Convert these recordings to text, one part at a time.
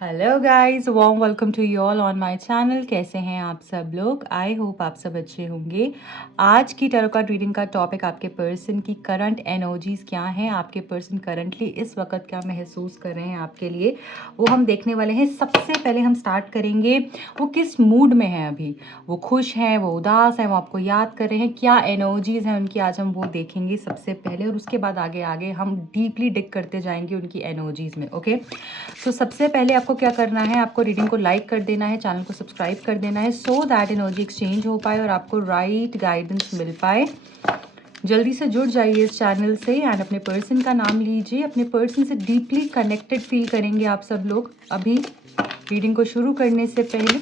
Hello guys, warm welcome to you all on my channel. कैसे हैं आप सब लोग? आई होप आप सब अच्छे होंगे। आज की टैरो कार्ड रीडिंग का टॉपिक आपके पर्सन की करंट एनर्जीज क्या हैं, आपके पर्सन करंटली इस वक्त क्या महसूस कर रहे हैं आपके लिए, वो हम देखने वाले हैं। सबसे पहले हम स्टार्ट करेंगे वो किस मूड में है अभी, वो खुश हैं, वो उदास हैं, वो आपको याद कर रहे हैं, क्या एनर्जीज हैं उनकी, आज हम वो देखेंगे सबसे पहले। और उसके बाद आगे आगे हम डीपली डिग करते जाएंगे उनकी एनर्जीज में। ओके, तो सबसे पहले आपको क्या करना है, आपको रीडिंग को लाइक कर देना है, चैनल को सब्सक्राइब कर देना है, सो दैट एनर्जी एक्सचेंज हो पाए और आपको राइट गाइडेंस मिल पाए। जल्दी से जुड़ जाइए इस चैनल से एंड अपने पर्सन का नाम लीजिए। अपने पर्सन से डीपली कनेक्टेड फील करेंगे आप सब लोग अभी रीडिंग को शुरू करने से पहले।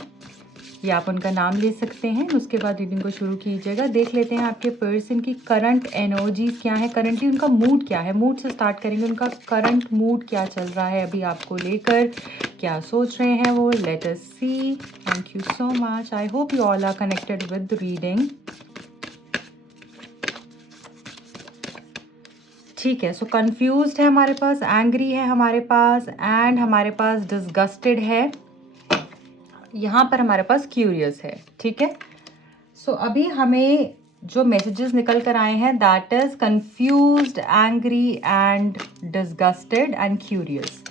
या आप उनका नाम ले सकते हैं, उसके बाद रीडिंग को शुरू कीजिएगा। देख लेते हैं आपके पर्सन की करंट एनर्जीज क्या है, करंटली उनका मूड क्या है। मूड से स्टार्ट करेंगे, उनका करंट मूड क्या चल रहा है अभी आपको लेकर, क्या सोच रहे हैं वो। Let us see. Thank you so much. I hope you all are connected with the reading. ठीक है, सो कंफ्यूज्ड है हमारे पास, एंग्री है हमारे पास, एंड हमारे पास डिसगस्टेड है, यहाँ पर हमारे पास क्यूरियस है। ठीक है, सो अभी हमें जो मैसेजेस निकल कर आए हैं, that is confused, angry and disgusted and curious.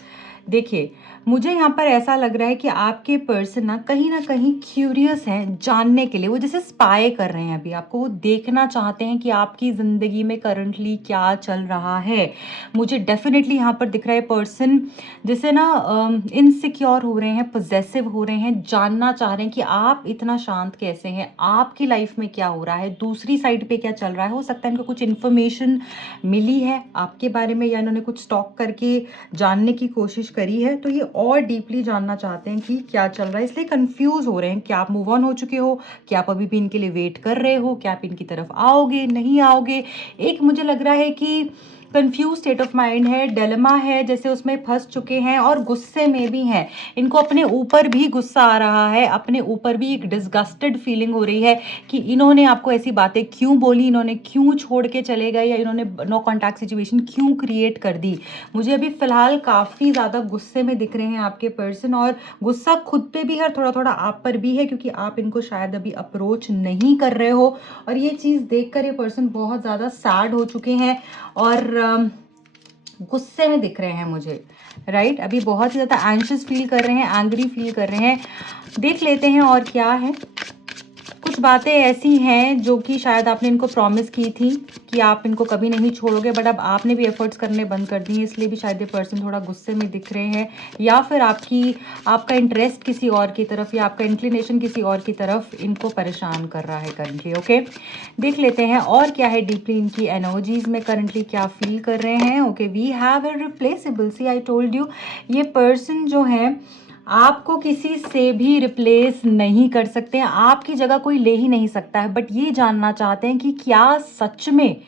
देखिए, मुझे यहाँ पर ऐसा लग रहा है कि आपके पर्सन ना कहीं क्यूरियस हैं जानने के लिए। वो जैसे स्पाई कर रहे हैं अभी आपको, वो देखना चाहते हैं कि आपकी ज़िंदगी में करंटली क्या चल रहा है। मुझे डेफिनेटली यहाँ पर दिख रहा है पर्सन जैसे ना इनसिक्योर हो रहे हैं, पोजेसिव हो रहे हैं, जानना चाह रहे हैं कि आप इतना शांत कैसे हैं, आपकी लाइफ में क्या हो रहा है, दूसरी साइड पे क्या चल रहा है। हो सकता है इनको कुछ इन्फॉर्मेशन मिली है आपके बारे में, या इन्होंने कुछ स्टॉक करके जानने की कोशिश करी है, तो ये और डीपली जानना चाहते हैं कि क्या चल रहा है, इसलिए कंफ्यूज हो रहे हैं। क्या आप मूव ऑन हो चुके हो, क्या आप अभी भी इनके लिए वेट कर रहे हो, क्या आप इनकी तरफ आओगे नहीं आओगे। एक मुझे लग रहा है कि कंफ्यूज स्टेट ऑफ माइंड है, डिलेमा है, जैसे उसमें फंस चुके हैं और गुस्से में भी हैं। इनको अपने ऊपर भी गुस्सा आ रहा है, अपने ऊपर भी एक डिसगस्टेड फीलिंग हो रही है कि इन्होंने आपको ऐसी बातें क्यों बोली, इन्होंने क्यों छोड़ के चले गए, या इन्होंने नो कॉन्टैक्ट सिचुएशन क्यों क्रिएट कर दी। मुझे अभी फिलहाल काफ़ी ज़्यादा गुस्से में दिख रहे हैं आपके पर्सन, और गुस्सा खुद पे भी है, थोड़ा थोड़ा आप पर भी है, क्योंकि आप इनको शायद अभी अप्रोच नहीं कर रहे हो। और ये चीज़ देखकर ये पर्सन बहुत ज़्यादा सैड हो चुके हैं और गुस्से में दिख रहे हैं मुझे। राइट, अभी बहुत ही ज़्यादा एंशियस फील कर रहे हैं, एंग्री फील कर रहे हैं। देख लेते हैं और क्या है। कुछ बातें ऐसी हैं जो कि शायद आपने इनको प्रॉमिस की थी कि आप इनको कभी नहीं छोड़ोगे, बट अब आपने भी एफर्ट्स करने बंद कर दिए, इसलिए भी शायद ये पर्सन थोड़ा गुस्से में दिख रहे हैं। या फिर आपका इंटरेस्ट किसी और की तरफ, या आपका इंक्लिनेशन किसी और की तरफ इनको परेशान कर रहा है करंटली। ओके, देख लेते हैं और क्या है डीपली इनकी एनर्जीज में करंटली क्या फील कर रहे हैं। Okay, we have irreplaceable. See I told you, ये पर्सन जो है आपको किसी से भी रिप्लेस नहीं कर सकते हैं, आपकी जगह कोई ले ही नहीं सकता है। बट ये जानना चाहते हैं कि क्या सच में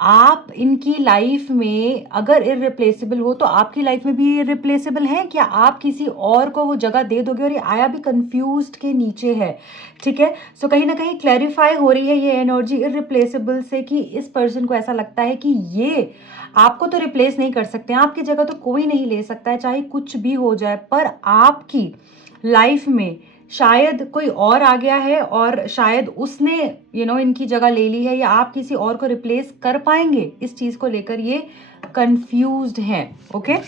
आप इनकी लाइफ में अगर इररिप्लेसेबल हो, तो आपकी लाइफ में भी इररिप्लेसेबल हैं, क्या आप किसी और को वो जगह दे दोगे। और ये आया भी कंफ्यूज्ड के नीचे है। ठीक है, सो कहीं ना कहीं क्लैरिफाई हो रही है ये एनर्जी इररिप्लेसेबल से, कि इस पर्सन को ऐसा लगता है कि ये आपको तो रिप्लेस नहीं कर सकते, आपकी जगह तो कोई नहीं ले सकता है, चाहे कुछ भी हो जाए। पर आपकी लाइफ में शायद कोई और आ गया है, और शायद उसने इनकी जगह ले ली है, या आप किसी और को रिप्लेस कर पाएंगे, इस चीज को लेकर ये कंफ्यूज्ड हैं। ओके,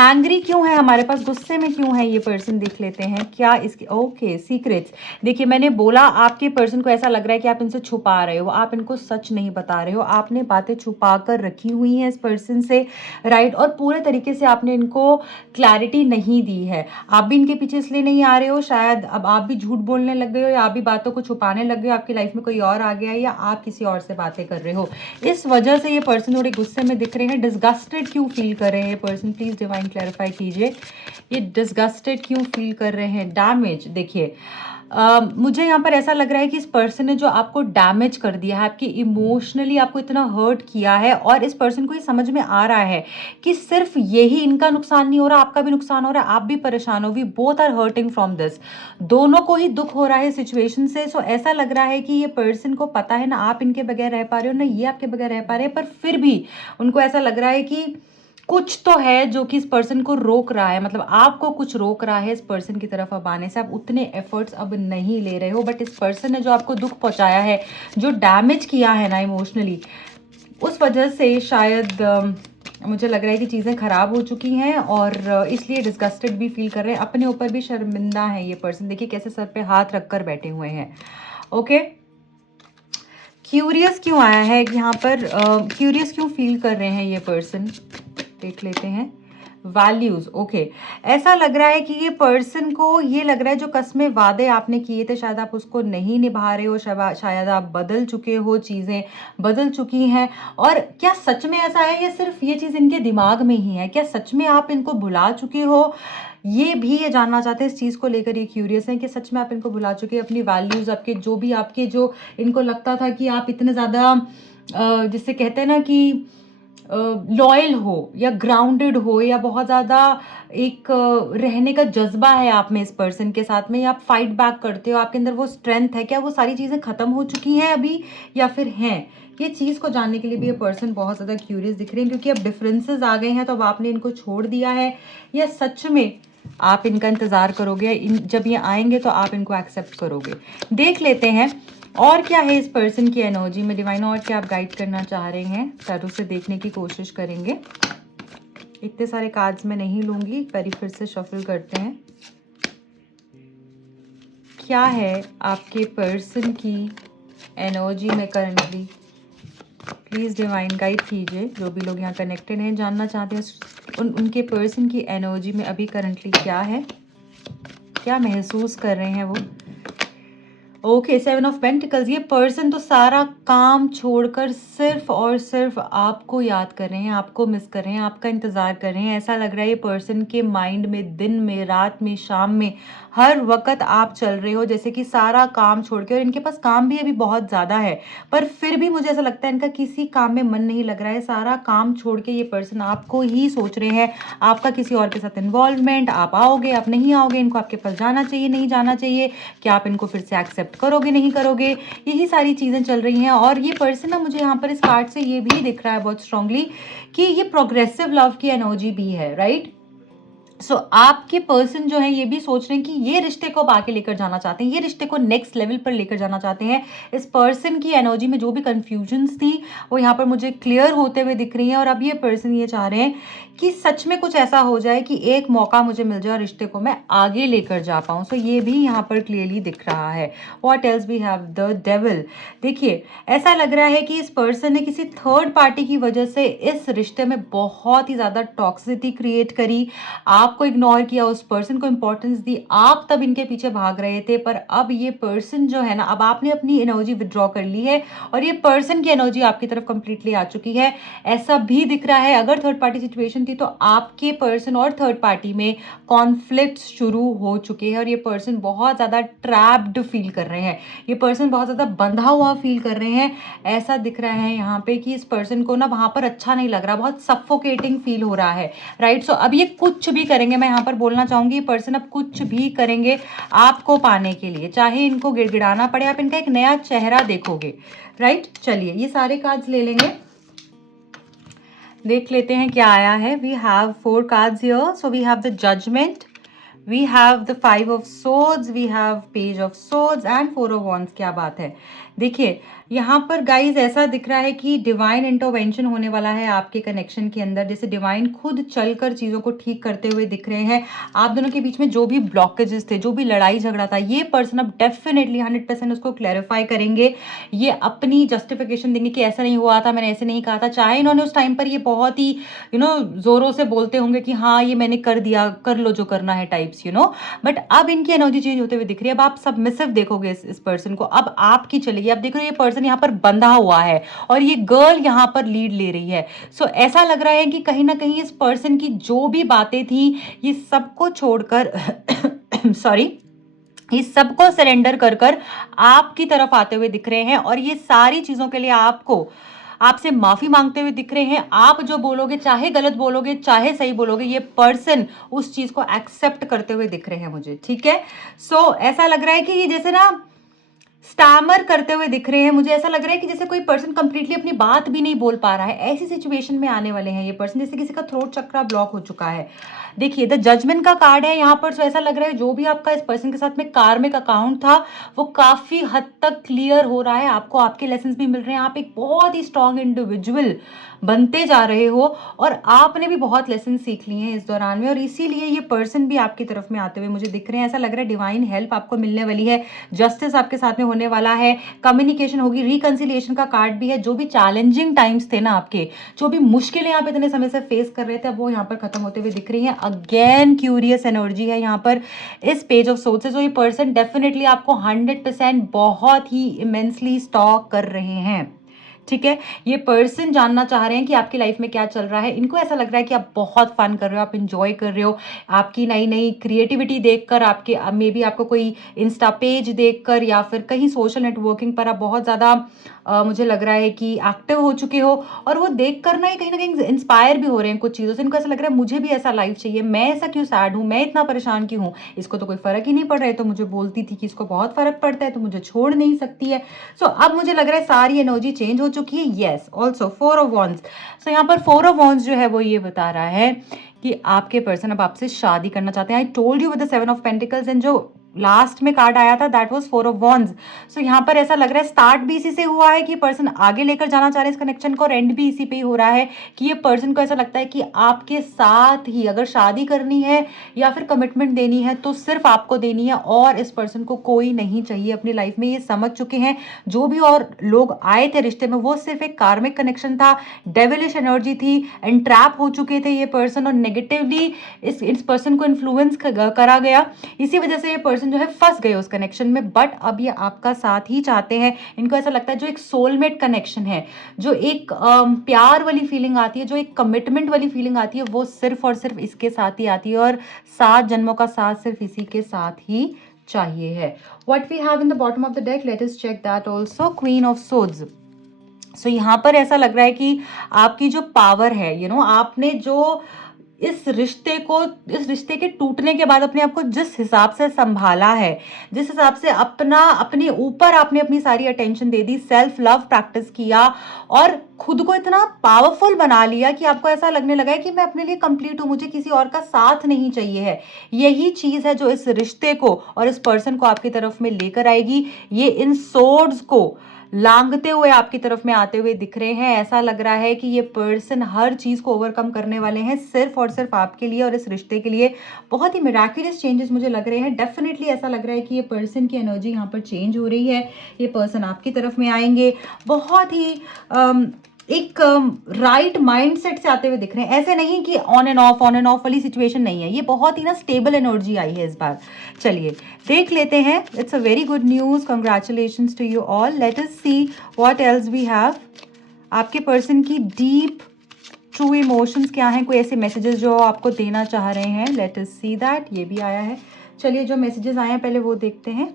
एंग्री क्यों है हमारे पास, गुस्से में क्यों है ये पर्सन, देख लेते हैं क्या इसके। Okay, secrets. देखिए, मैंने बोला आपके पर्सन को ऐसा लग रहा है कि आप इनसे छुपा रहे हो, आप इनको सच नहीं बता रहे हो, आपने बातें छुपा कर रखी हुई हैं इस पर्सन से। राइट, और पूरे तरीके से आपने इनको क्लैरिटी नहीं दी है। आप भी इनके पीछे इसलिए नहीं आ रहे हो, शायद अब आप भी झूठ बोलने लग गए हो, या आप भी बातों को छुपाने लग गए हो, आपकी लाइफ में कोई और आ गया है, या आप किसी और से बातें कर रहे हो। इस वजह से ये पर्सन थोड़े गुस्से में दिख रहे हैं। डिसगस्टेड क्यों फील कर रहे हैं पर्सन, प्लीज डिवाइन क्लैरिफाई कीजिए, ये डिसगस्टेड क्यों फील कर रहे हैं। डैमेज, देखिए मुझे यहाँ पर ऐसा लग रहा है कि इस पर्सन ने जो आपको डैमेज कर दिया है, आपकी इमोशनली आपको इतना हर्ट किया है, और इस पर्सन को ये समझ में आ रहा है कि सिर्फ यही इनका नुकसान नहीं हो रहा, आपका भी नुकसान हो रहा है, आप भी परेशान हो, we both are hurting from this. दोनों को ही दुख हो रहा है सिचुएशन से। सो ऐसा लग रहा है कि ये पर्सन को पता है ना आप इनके बगैर रह पा रहे हो, ना ये आपके बगैर रह पा रहे हैं, पर फिर भी उनको ऐसा लग रहा है कि कुछ तो है जो कि इस पर्सन को रोक रहा है, मतलब आपको कुछ रोक रहा है इस पर्सन की तरफ अब आने से। आप उतने एफर्ट्स अब नहीं ले रहे हो, बट इस पर्सन ने जो आपको दुख पहुंचाया है, जो डैमेज किया है ना इमोशनली, उस वजह से शायद मुझे लग रहा है कि चीज़ें ख़राब हो चुकी हैं और इसलिए डिस्गस्टेड भी फील कर रहे हैं, अपने ऊपर भी शर्मिंदा है ये पर्सन। देखिए कैसे सर पे हाथ रख कर बैठे हुए हैं। ओके, क्यूरियस क्यों आया है यहाँ पर, क्यूरियस क्यों फील कर रहे हैं ये पर्सन, देख लेते हैं। वैल्यूज, ओके, ऐसा लग रहा है कि ये पर्सन को ये लग रहा है जो कस्में वादे आपने किए थे शायद आप उसको नहीं निभा रहे हो, शायद आप बदल चुके हो, चीज़ें बदल चुकी हैं। और क्या सच में ऐसा है या सिर्फ ये चीज़ इनके दिमाग में ही है? क्या सच में आप इनको भुला चुके हो? ये भी ये जानना चाहते हैं, इस चीज़ को लेकर ये क्यूरियस हैं कि सच में आप इनको भुला चुके हैं, अपनी वैल्यूज़, आपके जो भी आपके जो इनको लगता था कि आप इतने ज़्यादा जिससे कहते हैं ना कि लॉयल हो या ग्राउंडेड हो या बहुत ज़्यादा एक रहने का जज्बा है आप में इस पर्सन के साथ में, या आप फाइट बैक करते हो, आपके अंदर वो स्ट्रेंथ है, क्या वो सारी चीज़ें ख़त्म हो चुकी हैं अभी या फिर हैं? ये चीज़ को जानने के लिए भी ये पर्सन बहुत ज़्यादा क्यूरियस दिख रहे हैं, क्योंकि अब डिफरेंसेस आ गए हैं तो अब आपने इनको छोड़ दिया है, या सच में आप इनका इंतज़ार करोगे, जब ये आएंगे तो आप इनको एक्सेप्ट करोगे। देख लेते हैं और क्या है इस पर्सन की एनर्जी में। डिवाइन और क्या आप गाइड करना चाह रहे हैं, टैरो से देखने की कोशिश करेंगे। इतने सारे कार्ड्स मैं नहीं लूंगी, एक बारी फिर से शफल करते हैं। क्या है आपके पर्सन की एनर्जी में करंटली, प्लीज़ डिवाइन गाइड कीजिए। जो भी लोग यहाँ कनेक्टेड हैं, जानना चाहते हैं उनके पर्सन की एनर्जी में अभी करंटली क्या है, क्या महसूस कर रहे हैं वो। ओके, 7 ऑफ पेंटिकल्स, ये पर्सन तो सारा काम छोड़कर सिर्फ और सिर्फ आपको याद कर रहे हैं, आपको मिस कर रहे हैं, आपका इंतज़ार कर रहे हैं। ऐसा लग रहा है ये पर्सन के माइंड में दिन में, रात में, शाम में, हर वक्त आप चल रहे हो, जैसे कि सारा काम छोड़ के। और इनके पास काम भी अभी बहुत ज़्यादा है, पर फिर भी मुझे ऐसा लगता है इनका किसी काम में मन नहीं लग रहा है। सारा काम छोड़ के ये पर्सन आपको ही सोच रहे हैं, आपका किसी और के साथ इन्वॉल्वमेंट, आप आओगे, आप नहीं आओगे, इनको आपके पास जाना चाहिए, नहीं जाना चाहिए, क्या आप इनको फिर से एक्सेप्ट करोगे, नहीं करोगे, यही सारी चीज़ें चल रही हैं। और ये पर्सन ना, मुझे यहाँ पर इस कार्ड से ये भी दिख रहा है बहुत स्ट्रांगली कि ये प्रोग्रेसिव लव की एनर्जी भी है, राइट। सो आपके पर्सन जो है ये भी सोच रहे हैं कि ये रिश्ते को अब आगे लेकर जाना चाहते हैं, ये रिश्ते को नेक्स्ट लेवल पर लेकर जाना चाहते हैं। इस पर्सन की एनर्जी में जो भी कंफ्यूजन्स थी वो यहाँ पर मुझे क्लियर होते हुए दिख रही हैं। और अब ये पर्सन ये चाह रहे हैं कि सच में कुछ ऐसा हो जाए कि एक मौका मुझे मिल जाए और रिश्ते को मैं आगे लेकर जा पाऊँ। सो ये भी यहाँ पर क्लियरली दिख रहा है। What else we have, the devil. देखिए ऐसा लग रहा है कि इस पर्सन ने किसी थर्ड पार्टी की वजह से इस रिश्ते में बहुत ही ज़्यादा टॉक्सिसिटी क्रिएट करी, आपको इग्नोर किया, उस पर्सन को इंपॉर्टेंस दी, आप तब इनके पीछे भाग रहे थे। पर अब ये पर्सन जो है ना, अब आपने अपनी एनर्जी विड्रॉ कर ली है और ये पर्सन की एनर्जी आपकी तरफ कंप्लीटली आ चुकी है। ऐसा भी दिख रहा है अगर थर्ड पार्टी सिचुएशन थी तो आपके पर्सन और थर्ड पार्टी में कॉन्फ्लिक्ट शुरू हो चुके हैं और ये पर्सन बहुत ज़्यादा ट्रैप्ड फील कर रहे हैं, ये पर्सन बहुत ज़्यादा बंधा हुआ फील कर रहे हैं। ऐसा दिख रहा है यहाँ पे कि इस पर्सन को ना वहाँ पर अच्छा नहीं लग रहा, बहुत सफोकेटिंग फील हो रहा है, राइट। सो अब ये कुछ भी करेंगे, मैं यहाँ पर बोलना चाहूंगी, ये पर्सन अब कुछ भी करेंगे आपको पाने के लिए, चाहे इनको गिड़गिड़ाना पड़े, आप इनका एक नया चेहरा देखोगे, राइट। चलिए ये सारे कार्ड्स ले लेंगे, देख लेते हैं क्या आया है। We have 4 cards here, so we have the judgement, we have the 5 of swords, we have page of swords and 4 of wands. क्या बात है। देखिए यहाँ पर गाइज ऐसा दिख रहा है कि डिवाइन इंटरवेंशन होने वाला है आपके कनेक्शन के अंदर, जैसे डिवाइन खुद चलकर चीज़ों को ठीक करते हुए दिख रहे हैं। आप दोनों के बीच में जो भी ब्लॉकेजेस थे, जो भी लड़ाई झगड़ा था, ये पर्सन अब डेफिनेटली 100% उसको क्लैरिफाई करेंगे, ये अपनी जस्टिफिकेशन देंगे कि ऐसा नहीं हुआ था, मैंने ऐसे नहीं कहा था। चाहे इन्होंने उस टाइम पर ये बहुत ही जोरों से बोलते होंगे कि हाँ ये मैंने कर दिया, कर लो जो करना है टाइप्स, बट अब इनकी एनर्जी चेंज होते हुए दिख रही है। अब आप सबमिसिव देखोगे इस पर्सन को, अब आपकी चलेगी। अब देखो ये पर्सन यहाँ पर बंधा हुआ है और ये गर्ल यहाँ पर लीड ले रही है। सो ऐसा लग रहा है कि कहीं ना कहीं इस पर्सन की जो भी बातें थी ये सबको छोड़कर सॉरी, ये सबको सरेंडर कर कर आपकी तरफ आते हुए दिख रहे हैं और ये सारी चीजों के लिए आपसे माफी मांगते हुए दिख रहे हैं। आप जो बोलोगे, चाहे गलत बोलोगे चाहे सही बोलोगे, ये पर्सन उस चीज को एक्सेप्ट करते हुए दिख रहे हैं मुझे, ठीक है। सो ऐसा लग रहा है कि ये जैसे ना स्टैमर करते हुए दिख रहे हैं। मुझे ऐसा लग रहा है कि जैसे कोई पर्सन कंप्लीटली अपनी बात भी नहीं बोल पा रहा है, ऐसी सिचुएशन में आने वाले हैं ये पर्सन, जैसे किसी का थ्रोट चक्रा ब्लॉक हो चुका है। देखिए द जजमेंट का कार्ड है यहाँ पर, तो ऐसा लग रहा है जो भी आपका इस पर्सन के साथ में कार्मिक अकाउंट था वो काफी हद तक क्लियर हो रहा है। आपको आपके लेसन्स भी मिल रहे हैं। आप एक बहुत ही स्ट्रॉन्ग इंडिविजुअल बनते जा रहे हो और आपने भी बहुत लेसन सीख लिए हैं इस दौरान में, और इसीलिए ये पर्सन भी आपकी तरफ में आते हुए मुझे दिख रहे हैं। ऐसा लग रहा है डिवाइन हेल्प आपको मिलने वाली है, जस्टिस आपके साथ में होने वाला है, कम्युनिकेशन होगी, रिकंसिलिएशन का कार्ड भी है। जो भी चैलेंजिंग टाइम्स थे ना आपके, जो भी मुश्किलें आप इतने समय से फेस कर रहे थे, अब वो यहाँ पर खत्म होते हुए दिख रही है। अगेन क्यूरियस एनर्जी है यहाँ पर इस पेज ऑफ सोर्स से। जो ये पर्सन डेफिनेटली आपको 100% बहुत ही इमेंसली स्टॉक कर रहे हैं। ठीक है, ये पर्सन जानना चाह रहे हैं कि आपकी लाइफ में क्या चल रहा है। इनको ऐसा लग रहा है कि आप बहुत फन कर रहे हो, आप इंजॉय कर रहे हो, आपकी नई नई क्रिएटिविटी देखकर, आपके मे बी आपको कोई इंस्टा पेज देखकर या फिर कहीं सोशल नेटवर्किंग पर आप बहुत ज़्यादा मुझे लग रहा है कि एक्टिव हो चुके हो, और वो देख कर ना ही कहीं ना कहीं इंस्पायर भी हो रहे हैं कुछ चीज़ों से। इनको ऐसा लग रहा है मुझे भी ऐसा लाइफ चाहिए, मैं ऐसा क्यों सैड हूँ, मैं इतना परेशान क्यों हूँ, इसको तो कोई फर्क ही नहीं पड़ रहा है, तो मुझे बोलती थी कि इसको बहुत फर्क पड़ता है तो मुझे छोड़ नहीं सकती है। सो अब मुझे लग रहा है सारी एनर्जी चेंज हो चुकी है। Yes, also 4 of wands. So यहाँ पर 4 ऑफ वॉन्ड्स जो है वो ये बता रहा है कि आपके पर्सन अब आपसे शादी करना चाहते हैं। आई told you with the 7 of pentacles, and जो लास्ट में कार्ड आया था that was 4 of wands. So यहाँ पर ऐसा लग रहा है स्टार्ट भी इसी से हुआ है कि पर्सन आगे लेकर जाना चाह रहे हैं इस कनेक्शन को, और एंड भी इसी पे ही हो रहा है कि ये पर्सन को ऐसा लगता है कि आपके साथ ही अगर शादी करनी है या फिर कमिटमेंट देनी है तो सिर्फ आपको देनी है, और इस पर्सन को कोई नहीं चाहिए अपनी लाइफ में। ये समझ चुके हैं जो भी और लोग आए थे रिश्ते में वो सिर्फ एक कार्मिक कनेक्शन था, डेविलिश एनर्जी थी, एंट्रैप हो चुके थे ये पर्सन, और नेगेटिवली इस पर्सन को इन्फ्लुएंस करा गया। इसी वजह से ये पर्सन जो है फंस गए उस कनेक्शन में, बट अब ये आपका साथ ही चाहते हैं। इनको ऐसा लगता है जो एक सोलमेट कनेक्शन है, जो एक प्यार वाली फीलिंग आती है, जो एक कमिटमेंट वाली फीलिंग आती है, वो सिर्फ और सिर्फ इसके साथ ही आती है, और 7 जन्मों का साथ सिर्फ इसी के साथ ही चाहिए है। What we have in the bottom of the deck, let us check that also. Queen of swords. So यहाँ पर ऐसा लग रहा है कि आपकी जो पावर है, आपने जो इस रिश्ते के टूटने के बाद अपने आप को जिस हिसाब से संभाला है, जिस हिसाब से अपने ऊपर आपने अपनी सारी अटेंशन दे दी, सेल्फ लव प्रैक्टिस किया और खुद को इतना पावरफुल बना लिया कि आपको ऐसा लगने लगा है कि मैं अपने लिए कंप्लीट हूं, मुझे किसी और का साथ नहीं चाहिए है। यही चीज है जो इस रिश्ते को और इस पर्सन को आपकी तरफ में लेकर आएगी। ये इन सोर्ड्स को लांघते हुए आपकी तरफ में आते हुए दिख रहे हैं। ऐसा लग रहा है कि ये पर्सन हर चीज को ओवरकम करने वाले हैं सिर्फ और सिर्फ आपके लिए और इस रिश्ते के लिए। बहुत ही मिराक्युलस चेंजेस मुझे लग रहे हैं। डेफिनेटली ऐसा लग रहा है कि ये पर्सन की एनर्जी यहाँ पर चेंज हो रही है। ये पर्सन आपकी तरफ में आएंगे बहुत ही एक राइट माइंडसेट से आते हुए दिख रहे हैं। ऐसे नहीं कि ऑन एंड ऑफ वाली सिचुएशन नहीं है, ये बहुत ही ना स्टेबल एनर्जी आई है इस बार। चलिए देख लेते हैं। It's a very good news, congratulations to you all. Let us see what else we have. आपके पर्सन की डीप ट्रू इमोशंस क्या हैं, कोई ऐसे मैसेजेस जो आपको देना चाह रहे हैं। Late us see that. ये भी आया है। चलिए जो मैसेजेस आए हैं पहले वो देखते हैं।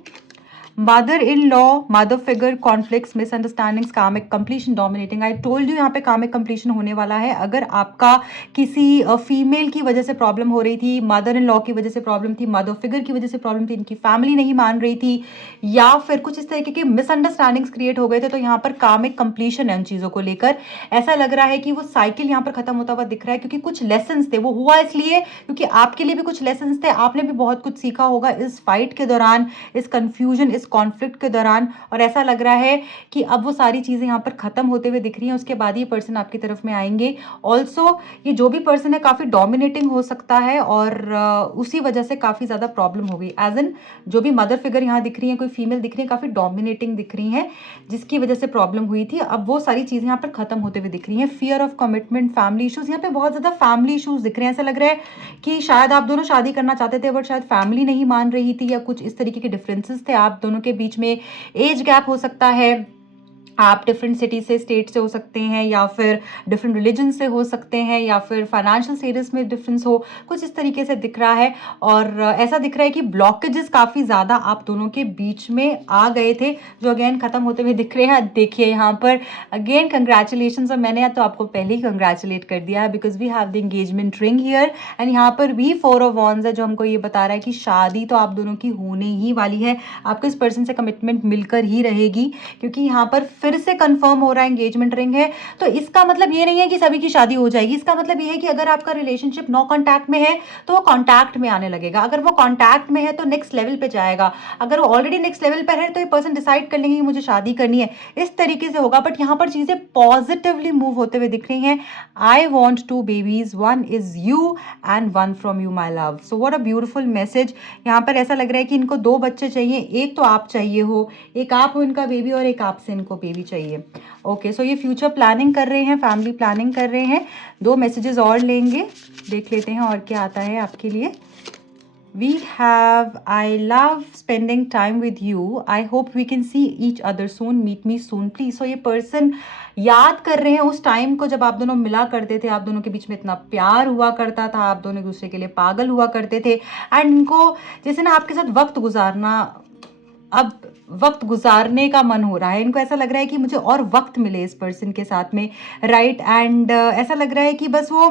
Mother in law, mother figure, conflicts, misunderstandings, karmic completion dominating. I told you यहाँ पे कार्मिक कंप्लीशन होने वाला है। अगर आपका किसी फीमेल की वजह से प्रॉब्लम हो रही थी, मदर इन लॉ की वजह से प्रॉब्लम थी, मदर फिगर की वजह से प्रॉब्लम थी, इनकी फैमिली नहीं मान रही थी, या फिर कुछ इस तरीके के मिसअंडरस्टैंडिंग्स क्रिएट हो गए थे, तो यहाँ पर कार्मिक कंप्लीशन है उन चीज़ों को लेकर। ऐसा लग रहा है कि वो साइकिल यहाँ पर खत्म होता हुआ दिख रहा है, क्योंकि कुछ लेसन्स थे। वो हुआ इसलिए क्योंकि आपके लिए भी कुछ लेसन्स थे, आपने भी बहुत कुछ सीखा होगा इस फाइट के दौरान, इस कंफ्यूजन, इस कॉन्फ्लिक्ट के दौरान। और ऐसा लग रहा है कि अब वो सारी चीजें यहाँ पर खत्म होते हुए दिख रही हैं। उसके बाद ये पर्सन आपकी तरफ में आएंगे। ऑल्सो ये जो भी पर्सन है काफी डोमिनेटिंग हो सकता है और उसी वजह से काफी ज्यादा प्रॉब्लम हो गई। एज इन जो भी मदर फिगर यहाँ दिख रही है, कोई फीमेल दिख रही है, काफी डोमिनेटिंग दिख रही है, जिसकी वजह से प्रॉब्लम हुई थी। अब वो सारी चीजें यहाँ पर खत्म होते हुए दिख रही है। Fear of commitment, family issues, यहाँ पे बहुत ज्यादा फैमिली इशूज दिख रहे हैं। ऐसा लग रहा है कि शायद आप दोनों शादी करना चाहते थे बट शायद फैमिली नहीं मान रही थी, या कुछ इस तरीके के डिफरेंसेस थे आप दोनों के बीच में। एज गैप हो सकता है, आप डिफरेंट सिटी से, स्टेट से हो सकते हैं, या फिर डिफरेंट रिलीजन से हो सकते हैं, या फिर फाइनेंशियल स्टेटस में डिफरेंस हो, कुछ इस तरीके से दिख रहा है। और ऐसा दिख रहा है कि ब्लॉकेजेस काफ़ी ज़्यादा आप दोनों के बीच में आ गए थे, जो अगेन ख़त्म होते हुए दिख रहे हैं। देखिए यहाँ पर अगेन कंग्रेचुलेशन। और मैंने तो आपको पहले ही कंग्रेचुलेट कर दिया है, because we have the engagement ring here, and यहाँ पर भी 4 ऑफ वॉन्ड्स है, जो हमको ये बता रहा है कि शादी तो आप दोनों की होने ही वाली है। आपको इस पर्सन से कमिटमेंट मिलकर ही रहेगी, क्योंकि यहाँ पर फिर से कंफर्म हो रहा है एंगेजमेंट रिंग है। तो इसका मतलब ये नहीं है कि सभी की शादी हो जाएगी, इसका मतलब ये है कि अगर आपका रिलेशनशिप नो कॉन्टैक्ट में है तो वो कॉन्टैक्ट में आने लगेगा, अगर वो कॉन्टैक्ट में है तो नेक्स्ट लेवल पे जाएगा, अगर वो ऑलरेडी नेक्स्ट लेवल पर है तो ये पर्सन डिसाइड कर लेंगे कि मुझे शादी करनी है, इस तरीके से होगा। बट यहाँ पर चीजें पॉजिटिवली मूव होते हुए दिख रही हैं। I want 2 babies, 1 is you and 1 from you my love. So what a beautiful message. यहाँ पर ऐसा लग रहा है कि इनको 2 बच्चे चाहिए, एक तो आप चाहिए हो, एक आप हो इनका बेबी और एक आपसे इनको बेबी चाहिए। ओके, सो ये फ्यूचर प्लानिंग कर रहे हैं, फैमिली प्लानिंग कर रहे हैं। 2 मैसेजेस और लेंगे, देख लेते हैं और क्या आता है आपके लिए। We have, I love spending time with you. I hope we can see each other soon. Meet me soon, please. So ये पर्सन याद कर रहे हैं उस टाइम को जब आप दोनों मिला करते थे, आप दोनों के बीच में इतना प्यार हुआ करता था, आप दोनों एक दूसरे के लिए पागल हुआ करते थे। एंड इनको जैसे ना आपके साथ वक्त गुजारना, अब वक्त गुजारने का मन हो रहा है। इनको ऐसा लग रहा है कि मुझे और वक्त मिले इस पर्सन के साथ में, राइट। एंड ऐसा लग रहा है कि बस वो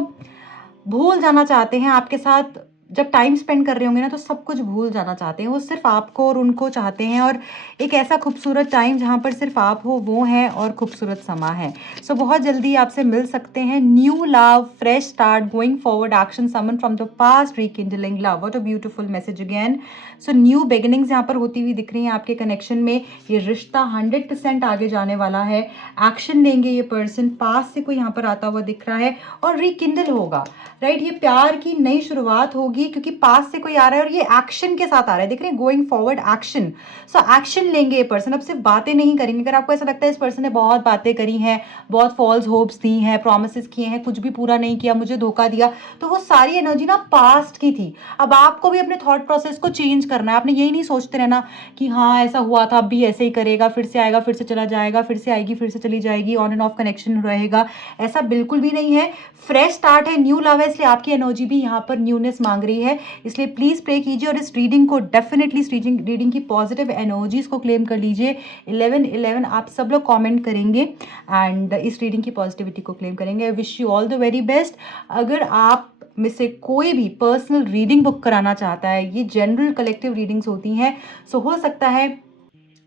भूल जाना चाहते हैं आपके साथ। जब टाइम स्पेंड कर रहे होंगे ना तो सब कुछ भूल जाना चाहते हैं, वो सिर्फ आपको और उनको चाहते हैं, और एक ऐसा खूबसूरत टाइम जहाँ पर सिर्फ आप हो वो है, और खूबसूरत समा है। सो बहुत जल्दी आपसे मिल सकते हैं। New love, fresh start, going forward action, summon from the past, rekindling love. What a beautiful message again. So new beginnings यहाँ पर होती हुई दिख रही हैं आपके कनेक्शन में। ये रिश्ता 100% आगे जाने वाला है। एक्शन लेंगे ये पर्सन, पास से कोई यहाँ पर आता हुआ दिख रहा है, और रिकिंडल होगा, राइट। ये प्यार की नई शुरुआत होगी, क्योंकि पास से कोई आ रहा है और ये एक्शन के साथ आ रहा है, देख रहे हैं, going forward action. So action लेंगे ये पर्सन, अब सिर्फ बातें नहीं करेंगे। अगर आपको ऐसा लगता है इस पर्सन ने बहुत बातें करी हैं, बहुत फॉल्स होप्स दी हैं, प्रोमिसेस किए हैं, कुछ भी पूरा नहीं किया, मुझे धोखा दिया, तो वो सारी एनर्जी ना पास्ट की थी। अब आपको भी अपने थॉट प्रोसेस को चेंज करना है। आपने यही नहीं सोचते रहना कि हाँ ऐसा हुआ था, अब भी ऐसे ही करेगा, फिर से आएगा, फिर से चला जाएगा, फिर से आएगी, फिर से चली जाएगी, ऑन एंड ऑफ कनेक्शन रहेगा। ऐसा बिल्कुल भी नहीं है। फ्रेश स्टार्ट है, न्यू लव है, इसलिए आपकी एनर्जी भी यहाँ पर न्यूनेस मांग रही है। इसलिए प्लीज प्रे कीजिए और इस रीडिंग को डेफिनेटली, रीडिंग की पॉजिटिव एनर्जीज को क्लेम कर लीजिए। 1111 आप सब लोग कमेंट करेंगे एंड इस रीडिंग की पॉजिटिविटी को क्लेम करेंगे। आई wish you all the very best. अगर आप में से कोई भी पर्सनल रीडिंग बुक कराना चाहता है, ये जनरल कलेक्टिव रीडिंग्स होती हैं, सो हो सकता है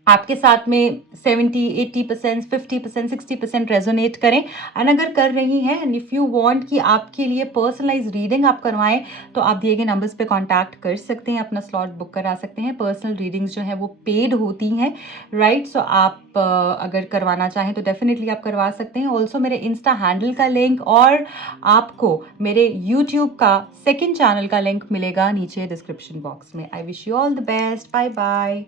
आपके साथ में 70, 80%, 50%, 60% रेजोनेट करें। एंड अगर कर रही हैं, एंड इफ़ यू वांट कि आपके लिए पर्सनलाइज रीडिंग आप करवाएं, तो आप दिए गए नंबर्स पे कांटेक्ट कर सकते हैं, अपना स्लॉट बुक करा सकते हैं। पर्सनल रीडिंग्स जो है वो पेड होती हैं, राइट। सो आप अगर करवाना चाहें तो डेफिनेटली आप करवा सकते हैं। ऑल्सो मेरे इंस्टा हैंडल का लिंक और आपको मेरे यूट्यूब का सेकेंड चैनल का लिंक मिलेगा नीचे डिस्क्रिप्शन बॉक्स में। I wish you all the best. Bye bye.